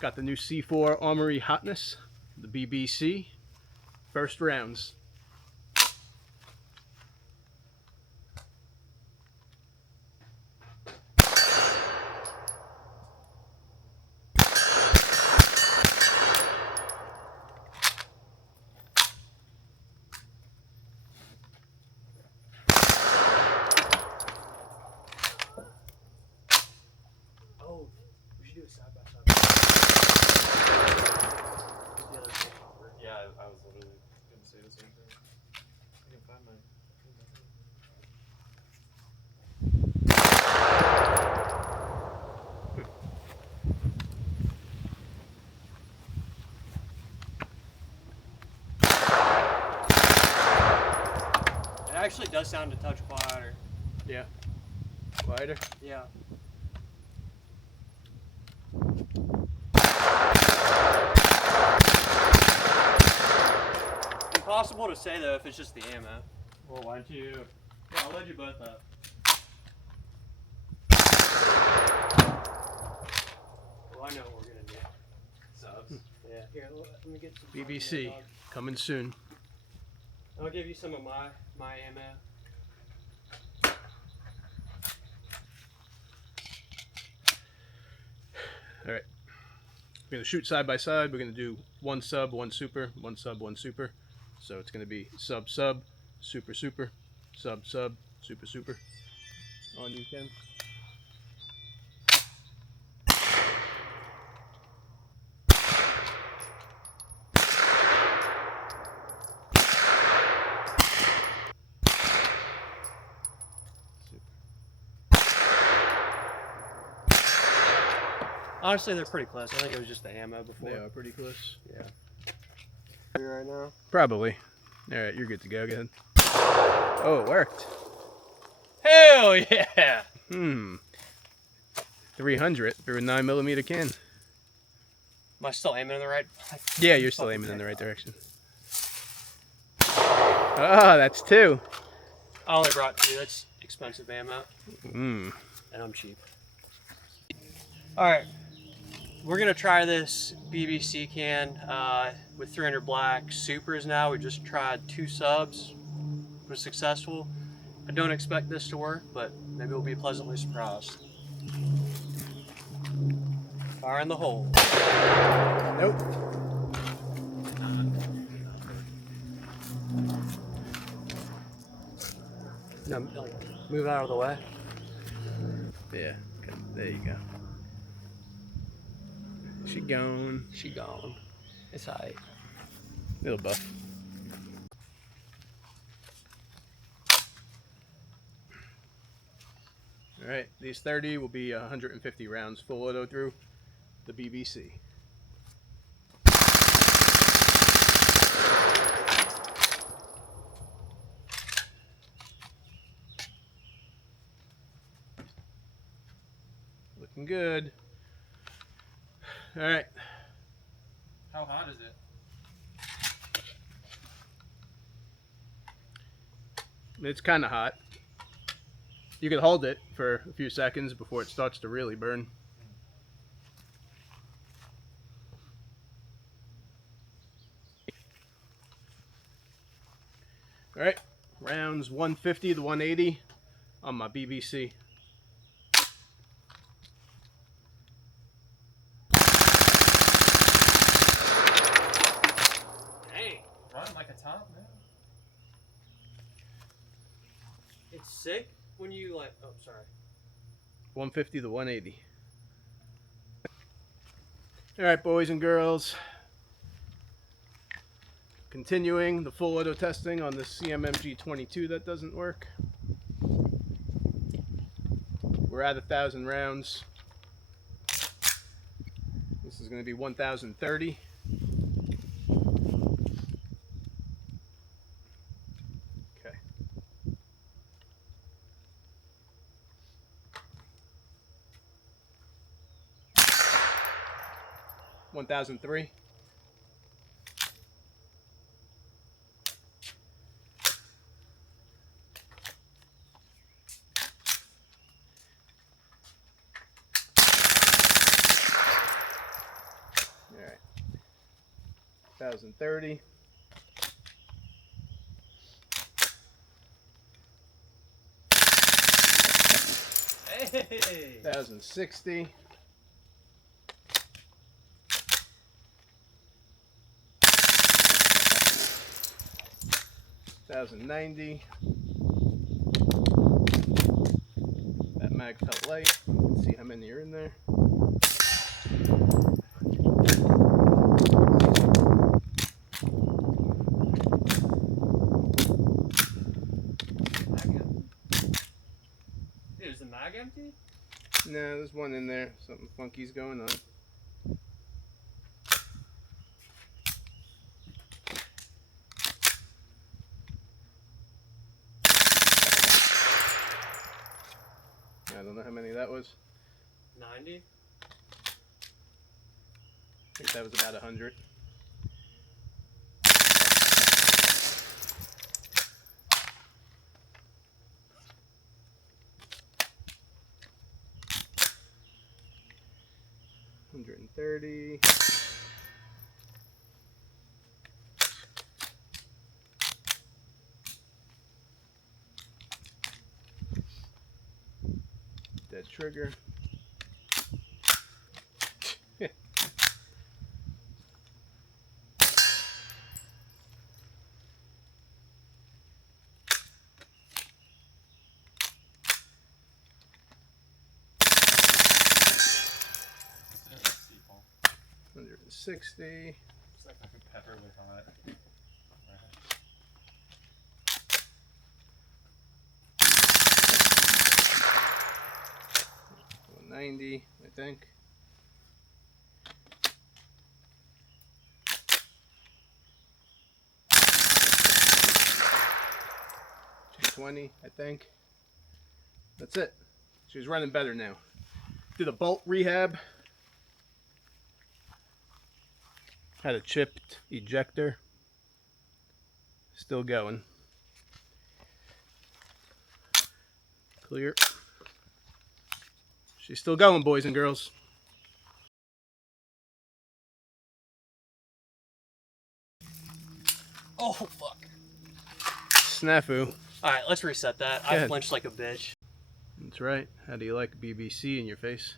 Got the new C4 Armory hotness, the BBC. First rounds. Oh, we should do it side by side. Yeah, I was literally going to say the same thing. I can find my... It actually does sound a touch quieter. Yeah. Quieter? Yeah. Impossible to say though if it's just the ammo. Well, why don't you... Yeah, I'll let you both up. Well, I know what we're gonna do. Subs. Yeah. Here, let me get some. BBC, coming soon. I'll give you some of my ammo. All right. We're going to shoot side by side. We're going to do one sub, one super, one sub, one super. So it's going to be sub, sub, super, super, sub, sub, super, super. On you, Ken. Honestly, they're pretty close. I think it was just the ammo before. They are pretty close. Yeah. Right now. Probably. All right, you're good to go. Go ahead. Oh, it worked. Hell yeah! 300 through a 9mm can. Am I still aiming in the right? Yeah, you're still aiming in the right direction. Ah, that's two. I only brought two. That's expensive ammo, Mm. and I'm cheap. All right, we're gonna try this BBC can with 300 black supers now. We just tried 2 subs. It was successful. I don't expect this to work, but maybe we'll be pleasantly surprised. Fire in the hole. Nope. No, like, move out of the way. Yeah, okay, there you go. She gone. She gone. It's alright. Little buff. All right, these 30 will be 150 rounds full auto through the BBC. Looking good. All right. How hot is it? It's kind of hot. You can hold it for a few seconds before it starts to really burn. All right, rounds 150 to 180 on my BBC. Dang. Run like a top, man. It's sick when you like, oh, sorry. 150 to 180. All right, boys and girls. Continuing the full auto testing on the CMMG 22 that doesn't work. We're at 1,000 rounds. This is going to be 1,030. Okay. $1,003. 1030. Hey! 1060. 1090. That mag felt light. Let's see how many are in there. Dude, is the mag empty? No, there's one in there. Something funky's going on. I don't know how many that was. 90? I think that was about 100. $130. Dead trigger. Steeple. 160. It's like a pepper with hot. 190, I think. 220, I think. That's it. She's running better now. Did a bolt rehab. Had a chipped ejector. Still going. Clear. She's still going, boys and girls. Oh, fuck. Snafu. Alright, let's reset that. I ahead. flinched like a bitch. That's right. How do you like BBC in your face?